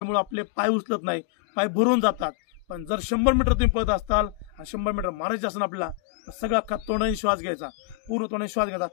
त्यामुळे आपले पाय उचलत नाही, पाय भरून जातात. पण जर 100 मीटर तुम्ही पळत असताल आणि 100 मीटर मारायचं असेल आपल्याला, तर सगळा अख्खा तोंडाने श्वास घ्यायचा, पूर्ण तोंडाने श्वास घ्यायचा.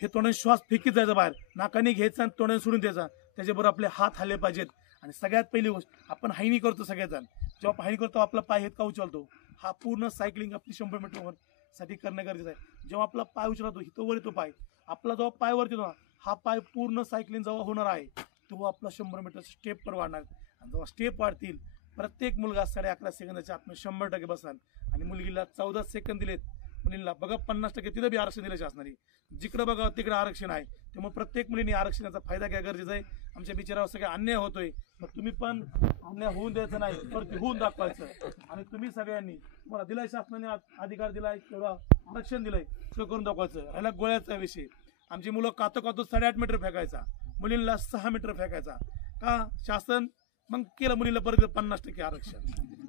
हे तोंडाने श्वास फेकीत जायचा बाहेर, नाकाने घ्यायचा आणि तोंडाने सोडून द्यायचा. त्याच्याबरोबर आपले हात हल्ले पाहिजेत. आणि सगळ्यात पहिली गोष्ट, आपण हायनी करतो सगळेजण, जेव्हा हायनी करतो आपला पाय हेत का उचलतो. हा पूर्ण सायकलिंग आपली 100 मीटर साठी करणं गरजेचं आहे. जेव्हा आपला पाय उचलतो हिथं वर येतो पाय, आपला जेव्हा पाय वरती येतो ना, हा पाय पूर्ण सायकलिंग जेव्हा होणार आहे तेव्हा आपला 100 मीटर स्टेप पर वाढणार. आणि जेव्हा स्टेप वाढतील, प्रत्येक मुलगा 11.5 सेकंदाच्या आतमध्ये 100% बसणार. आणि मुलगीला 14 सेकंद दिलेत, मुलींना बघा 50% तिथं बी आरक्षण दिल्याचे असणारी. जिकडे बघा तिकडे आरक्षण आहे. त्यामुळे प्रत्येक मुलीने आरक्षणाचा फायदा घ्या गरजेचा आहे. आमच्या बिचारावर सगळ्या अन्याय होतोय, मग तुम्ही पण अन्याय होऊन द्यायचं नाही, वरती होऊन दाखवायचं. आणि तुम्ही सगळ्यांनी, तुम्हाला दिलाय शासनाने अधिकार दिलाय, तेवढा आरक्षण दिलंय, सगळं करून दाखवायचं. ह्याला गोळ्याचा विषय, आमची मुलं कातो 8.5 मीटर फेकायचा, मुलींना 6 मीटर फेकायचा. का शासन मग केलं मुलीला परत 50% आरक्षण.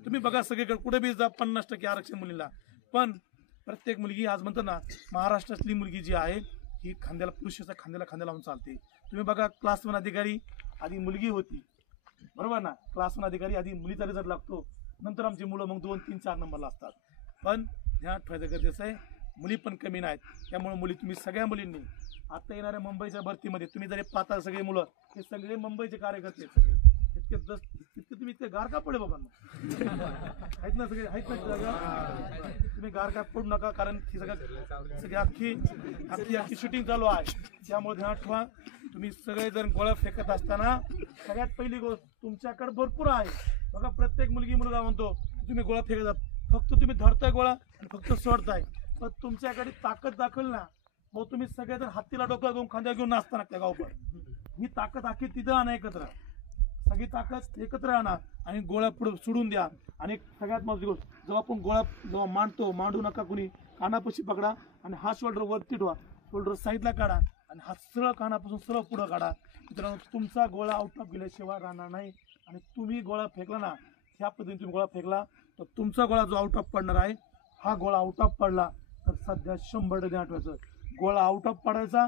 तुम्ही बघा सगळीकडे कुठे बी जा 50% आरक्षण मुलीला. पण प्रत्येक मुलगी आज म्हणतो ना, महाराष्ट्रातली मुलगी जी आहे ही खांद्याला, पुरुषाच्या खांद्याला खांद्या लावून चालते. तुम्ही बघा क्लास 1 अधिकारी आधी मुलगी होती, बरोबर ना. क्लास 1 अधिकारी आधी मुलीचा रिझल्ट लागतो, नंतर आमची मुलं मग 2, 3, 4 नंबरला असतात. पण ह्या ठेवायचं गरजेचं आहे, मुली पण कमी नाहीत. त्यामुळे मुली, तुम्ही सगळ्या मुलींनी आता येणाऱ्या मुंबईच्या भरतीमध्ये तुम्ही जरी पाहता, सगळे मुलं हे सगळे मुंबईचे कार्यकर्ते आहेत सगळे. इतके तुम्ही इतके गार का पडे बाबा आहेत ना, सगळे आहेत ना. तुम्ही गार का पडू नका, कारण ही सगळी अख्खी शूटिंग चालू आहे. त्यामुळे ध्यान ठेवा, तुम्ही सगळे जण गोळा फेकत असताना सगळ्यात पहिली गोष्ट, तुमच्याकडे भरपूर आहे. बघा प्रत्येक मुलगा म्हणतो तुम्ही गोळा फेकत, फक्त तुम्ही धरताय गोळा आणि फक्त सोडताय. पण तुमच्याकडे ताकद दाखल ना, मग तुम्ही सगळेजण हत्तीला डोकं घेऊन खांद्या घेऊन नाचताना त्या गावभर. ही ताकद आखी तिथं आणा एकत्र, सगळी ताकद एकत्र आणा आणि गोळा पुढे सोडून द्या. आणि सगळ्यात महत्त्वाची गोष्ट, जेव्हा आपण गोळा जेव्हा मांडतो, मांडू नका कुणी, कानापाशी पकडा आणि हा शोल्डर वरती ठेवा, शोल्डर साईडला काढा आणि हा सरळ कानापासून सरळ पुढं काढा. मित्रांनो, तुमचा गोळा आउट ऑफ गेल्याशिवाय राहणार नाही. आणि तुम्ही गोळा फेकला ना, ह्या पद्धतीने तुम्ही गोळा फेकला तर तुमचा गोळा जो आउट ऑफ पडणार आहे, हा गोळा आउट ऑफ पडला तर सध्या 100% आठवायचं, गोळा आउट ऑफ पडायचा.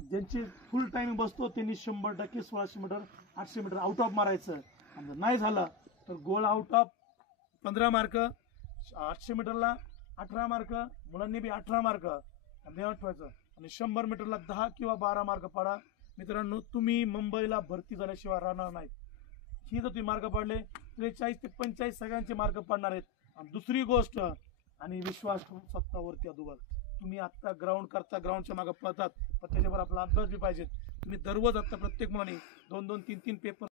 ज्यांची फुल टाइम बसतो त्यांनी 100% 1600 मीटर 800 मीटर आउट ऑफ मारायचं. आणि जर नाही झालं तर गोल आउट ऑफ 15 मार्क, 800 मीटरला 18 मार्क, मुलांनी बी 18 मार्क ठेवायचं. आणि 100 मीटरला 10 किंवा 12 मार्क पाडा. मित्रांनो, तुम्ही मुंबईला भरती झाल्याशिवाय राहणार नाही. ही जर तुम्ही मार्क पडले 43 ते 45 सगळ्यांचे मार्क पडणार आहेत. आणि दुसरी गोष्ट, आणि विश्वास ठेवून स्वतःवरती अदुगर, तुम्ही आता ग्राउंड करता, ग्राउंडच्या मागे पळतात, पण त्याच्यावर आपला अभ्यास बी पाहिजे. तुम्ही दररोज आता प्रत्येक मुलाने 2-2, 3-3 पेपर